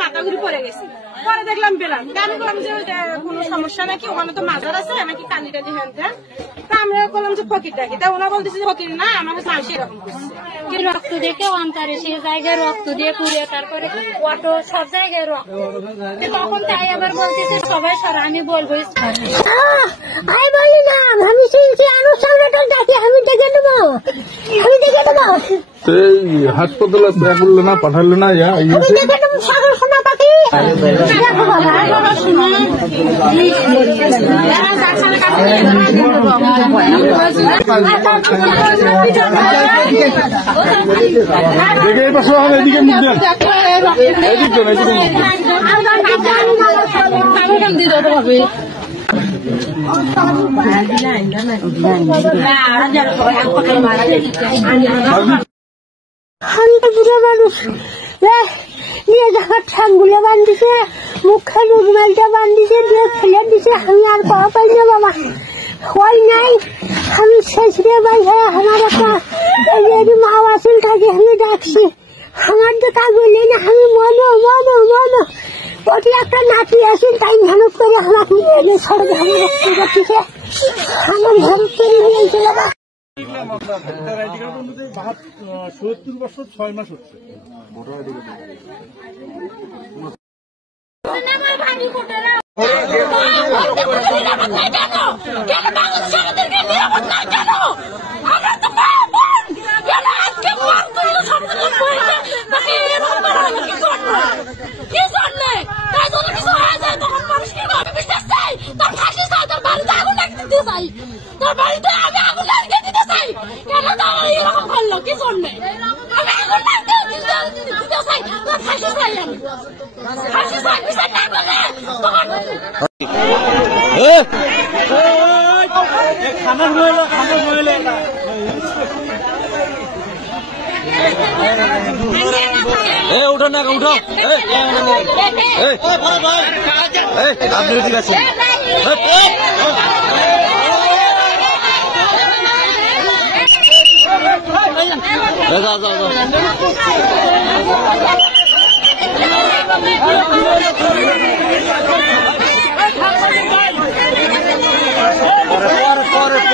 মাথাগুলি পরে গেছি পরে দেখলাম বেলাম আমি বললাম যে কোনো সমস্যা নাকি ওখানে তো মাজার আছে নাকি কালি টালি হ্যান তা আমরা বললাম যে ফকির ডাকি তা ওরা বলতেছে ফকির না আমাকে মানুষ এরকম করছে রক্ত দেখে অন্তরে সে জায়গায় রক্ত দিয়ে পুড়ে তারপরে অটো সব জায়গায় রক্ত তখন তাই আবার বলতেছে সবাই সর আমি বলবো আমি বলি না আমি আনুষ্ঠানটা ডাকি আমি দেখে দেবো এই হাসপাতালে করলে না পাঠালে না শোনা পাখি দেখে এই পাশে হবে এদিকে মুখ দেন বুড়ো মানুষ নিয়ে যাওয়ার ঠাঙ্গুলো বান্ধিছে মুখে রুমালটা বান্ধিছে দিয়ে ফেলে দিছে আমি আর পাওয়া পাই না বাবা হয় নাই আমি শেষরে বাইরে আমার একটা মা আসিল থাকে আমি ডাকছি আমার তো তা বললে না আমি মনো ওটি একটা নাতি আসেন তাই মেহনত করে আমাকে নিয়ে এলে সরবে আমার মেহনত করে নিয়েছে বাবা ৭০ বছর ৬ মাস হচ্ছে তোর বাড়িতে আমি আগুন লাগিয়ে দিতে চাই কেন তাও এরকম করলো কি জন্যে আমি আগুন লাগিয়ে দিতে চাই তোর ফাঁসি চাই আমি ফাঁসি চাই বিচার না করলে উঠো না উঠো আপনি ঠিক আছে পরে